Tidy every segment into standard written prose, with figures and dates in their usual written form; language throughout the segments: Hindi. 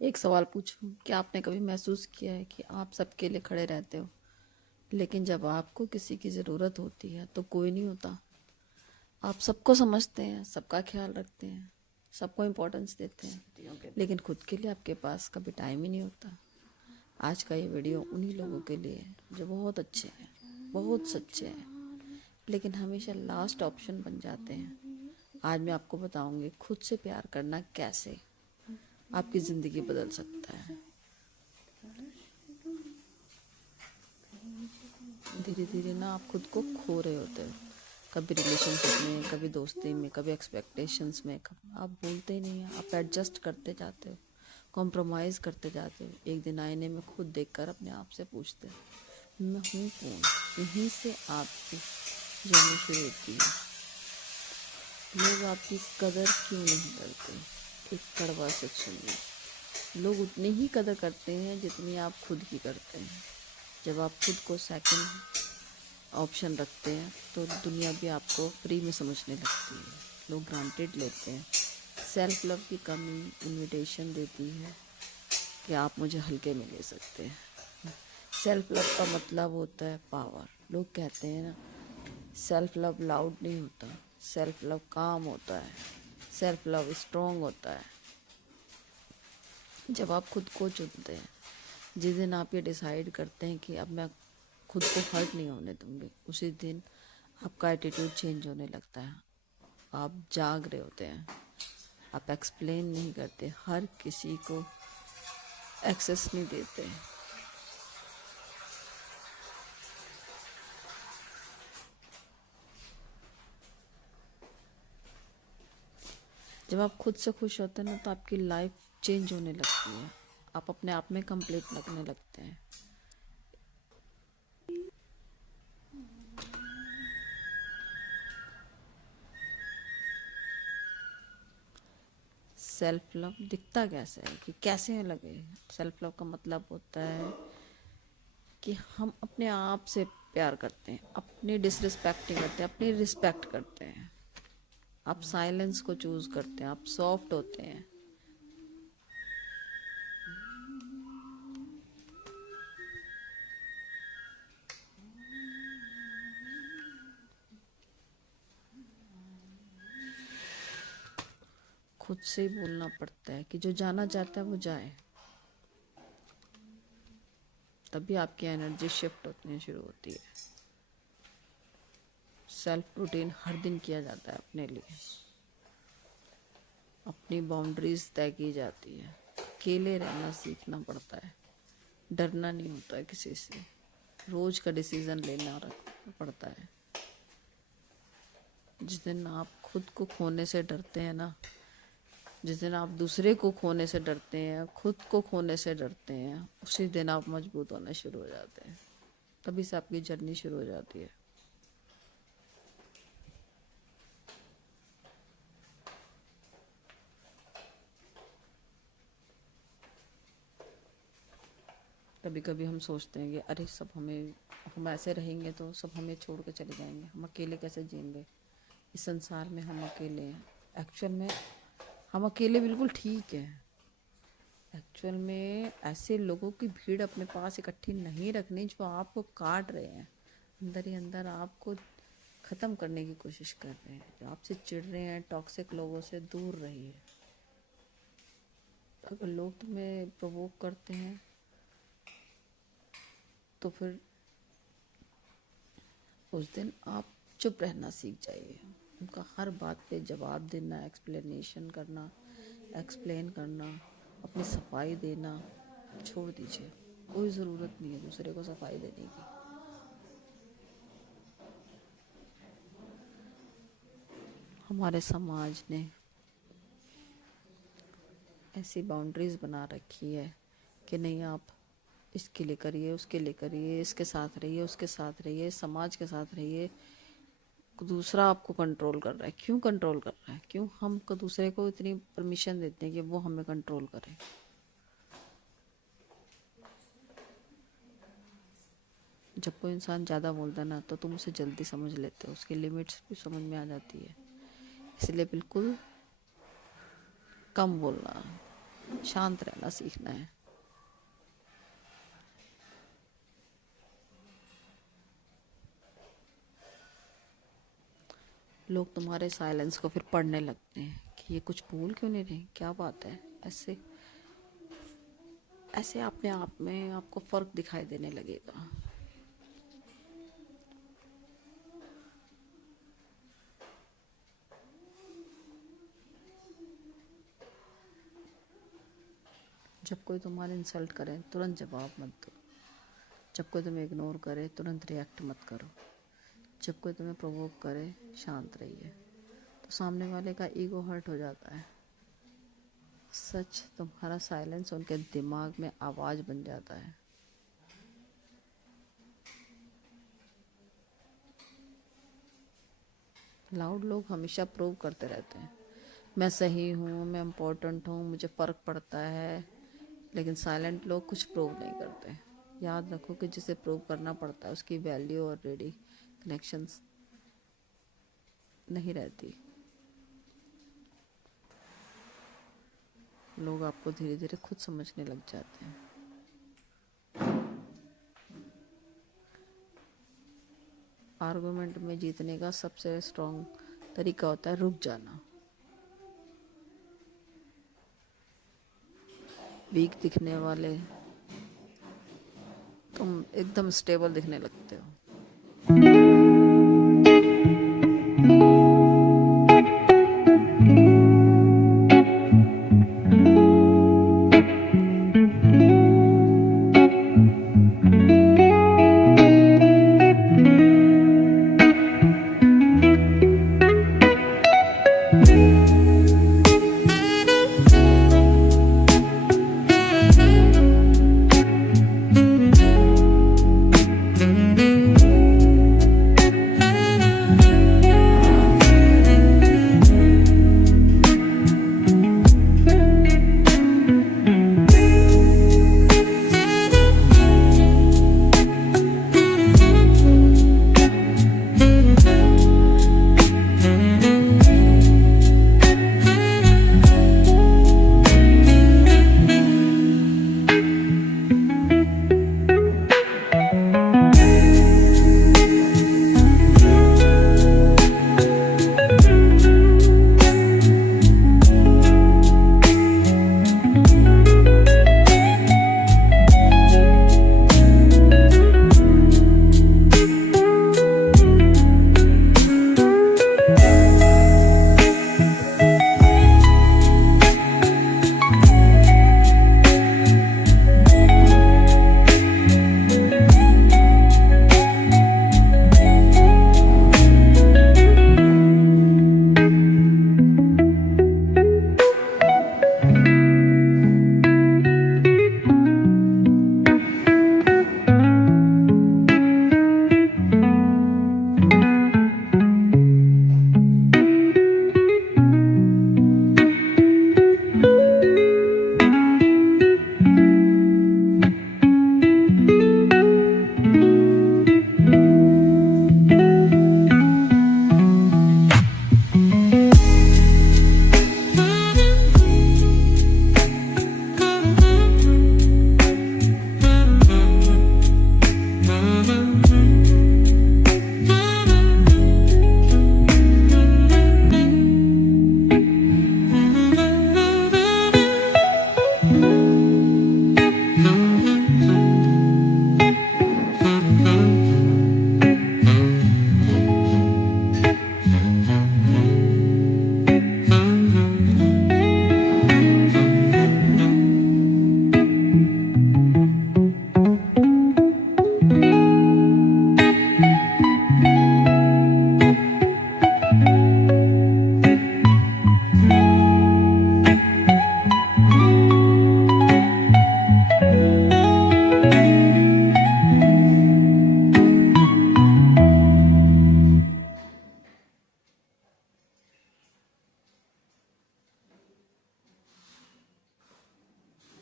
एक सवाल पूछूं, क्या आपने कभी महसूस किया है कि आप सबके लिए खड़े रहते हो, लेकिन जब आपको किसी की ज़रूरत होती है तो कोई नहीं होता? आप सबको समझते हैं, सबका ख्याल रखते हैं, सबको इम्पोर्टेंस देते हैं, लेकिन खुद के लिए आपके पास कभी टाइम ही नहीं होता। आज का ये वीडियो उन्हीं लोगों के लिए है जो बहुत अच्छे हैं, बहुत सच्चे हैं, लेकिन हमेशा लास्ट ऑप्शन बन जाते हैं। आज मैं आपको बताऊंगी खुद से प्यार करना कैसे आपकी ज़िंदगी बदल सकता है। धीरे धीरे ना आप खुद को खो रहे होते हो, कभी रिलेशनशिप में, कभी दोस्ती में, कभी एक्सपेक्टेशंस में। आप बोलते ही नहीं हैं, आप एडजस्ट करते जाते हो, कॉम्प्रोमाइज़ करते जाते हो। एक दिन आईने में खुद देखकर अपने आप से पूछते हो, मैं हूँ कौन? यहीं से आपकी जर्नी शुरू होती है। लोग आपकी कदर क्यों नहीं करते? एक कड़वा सच सुनिए, लोग उतनी ही कदर करते हैं जितनी आप खुद की करते हैं। जब आप खुद को सेकंड ऑप्शन रखते हैं तो दुनिया भी आपको फ्री में समझने लगती है। लोग ग्रांटेड लेते हैं। सेल्फ लव की कमी इनविटेशन देती है कि आप मुझे हल्के में ले सकते हैं। सेल्फ लव का मतलब होता है पावर। लोग कहते हैं ना, सेल्फ लव लाउड नहीं होता, सेल्फ लव काम होता है, सेल्फ लव स्ट्रॉन्ग होता है। जब आप खुद को चुनते हैं, जिस दिन आप ये डिसाइड करते हैं कि अब मैं खुद को हर्ट नहीं होने दूंगी, उसी दिन आपका एटीट्यूड चेंज होने लगता है। आप जाग रहे होते हैं, आप एक्सप्लेन नहीं करते, हर किसी को एक्सेस नहीं देते। जब आप खुद से खुश होते हैं ना, तो आपकी लाइफ चेंज होने लगती है। आप अपने आप में कंप्लीट लगने लगते हैं। सेल्फ लव दिखता कैसे है, कि कैसे लगे? सेल्फ लव का मतलब होता है कि हम अपने आप से प्यार करते हैं, अपनी डिसरिस्पेक्ट नहीं करते, अपनी रिस्पेक्ट करते हैं। आप साइलेंस को चूज करते हैं, आप सॉफ्ट होते हैं। खुद से ही बोलना पड़ता है कि जो जाना चाहता है वो जाए। तभी आपकी एनर्जी शिफ्ट होनी शुरू होती है। सेल्फ रूटीन हर दिन किया जाता है अपने लिए, अपनी बाउंड्रीज तय की जाती है। अकेले रहना सीखना पड़ता है, डरना नहीं होता है किसी से, रोज का डिसीजन लेना पड़ता है। जिस दिन आप खुद को खोने से डरते हैं ना, जिस दिन आप दूसरे को खोने से डरते हैं, खुद को खोने से डरते हैं, उसी दिन आप मजबूत होना शुरू हो जाते हैं। तभी से आपकी जर्नी शुरू हो जाती है। कभी कभी हम सोचते हैं कि अरे सब हम ऐसे रहेंगे तो सब हमें छोड़ के चले जाएंगे, हम अकेले कैसे जिएंगे, इस संसार में हम अकेले हैं। एक्चुअल में हम अकेले बिल्कुल ठीक है। एक्चुअल में ऐसे लोगों की भीड़ अपने पास इकट्ठी नहीं रखनी जो आपको काट रहे हैं, अंदर ही अंदर आपको ख़त्म करने की कोशिश कर रहे हैं, जो आपसे चिढ़ रहे हैं। टॉक्सिक लोगों से दूर रहिए। अगर लोग तुम्हें प्रोवोक करते हैं तो फिर उस दिन आप चुप रहना सीख जाइए। उनका हर बात पे जवाब देना, एक्सप्लेन करना, अपनी सफाई देना छोड़ दीजिए। कोई ज़रूरत नहीं है दूसरे को सफाई देने की। हमारे समाज ने ऐसी बाउंड्रीज बना रखी है कि नहीं, आप इसके लिए करिए, उसके लिए करिए, इसके साथ रहिए, उसके साथ रहिए, समाज के साथ रहिए। दूसरा आपको कंट्रोल कर रहा है। क्यों कंट्रोल कर रहा है? क्यों हम दूसरे को इतनी परमिशन देते हैं कि वो हमें कंट्रोल करे? जब कोई इंसान ज़्यादा बोलता है ना, तो तुम उसे जल्दी समझ लेते हो, उसकी लिमिट्स भी समझ में आ जाती है। इसलिए बिल्कुल कम बोलना, शांत रहना सीखना है। लोग तुम्हारे साइलेंस को फिर पढ़ने लगते हैं कि ये कुछ बोल क्यों नहीं रहे, क्या बात है। ऐसे ऐसे अपने आप में आपको फर्क दिखाई देने लगेगा। जब कोई तुम्हारे इंसल्ट करे तुरंत जवाब मत दो। जब कोई तुम्हें इग्नोर करे तुरंत रिएक्ट मत करो। जब कोई तुम्हें प्रोवोक करे शांत रहिए, तो सामने वाले का ईगो हर्ट हो जाता है। सच, तुम्हारा साइलेंस उनके दिमाग में आवाज बन जाता है। लाउड लोग हमेशा प्रूव करते रहते हैं, मैं सही हूँ, मैं इम्पोर्टेंट हूँ, मुझे फ़र्क पड़ता है। लेकिन साइलेंट लोग कुछ प्रूव नहीं करते। याद रखो कि जिसे प्रूव करना पड़ता है उसकी वैल्यू ऑलरेडी कनेक्शंस नहीं रहती। लोग आपको धीरे धीरे खुद समझने लग जाते हैं। आर्गुमेंट में जीतने का सबसे स्ट्रॉन्ग तरीका होता है रुक जाना। वीक दिखने वाले तुम एकदम स्टेबल दिखने लगते हो।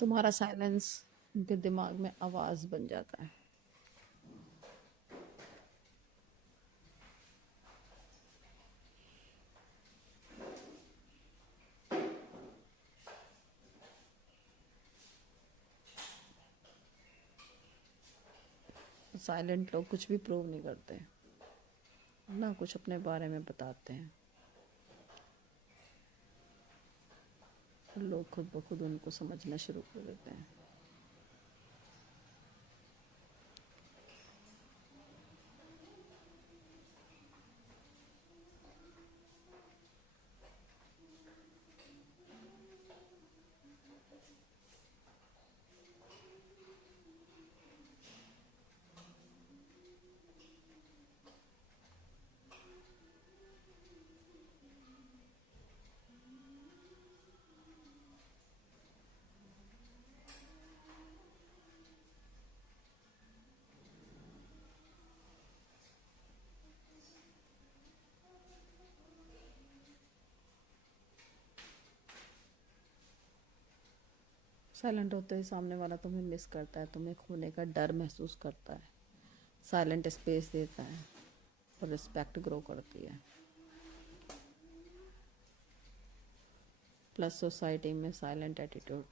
तुम्हारा साइलेंस उनके दिमाग में आवाज बन जाता है। तो साइलेंट लोग कुछ भी प्रूव नहीं करते ना, कुछ अपने बारे में बताते हैं, लोग खुद ब खुद उनको समझना शुरू कर देते हैं। साइलेंट होते ही सामने वाला तुम्हें मिस करता है, तुम्हें खोने का डर महसूस करता है, साइलेंट स्पेस देता है और रिस्पेक्ट ग्रो करती है। प्लस सोसाइटी में साइलेंट एटीट्यूड